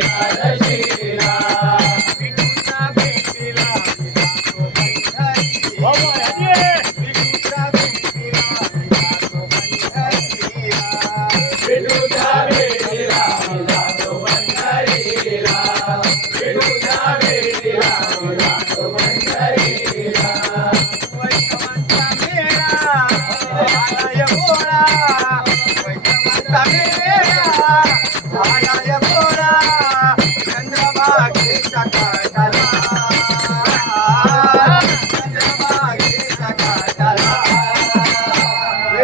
Hare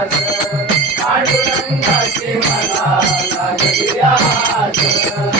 आस पांडुरंगाची मला लागली आस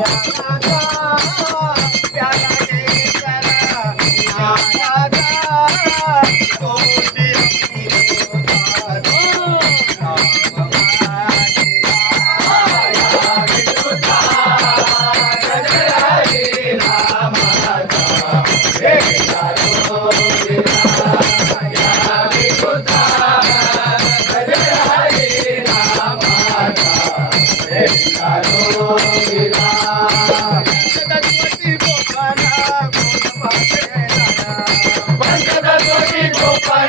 Gracias. profile.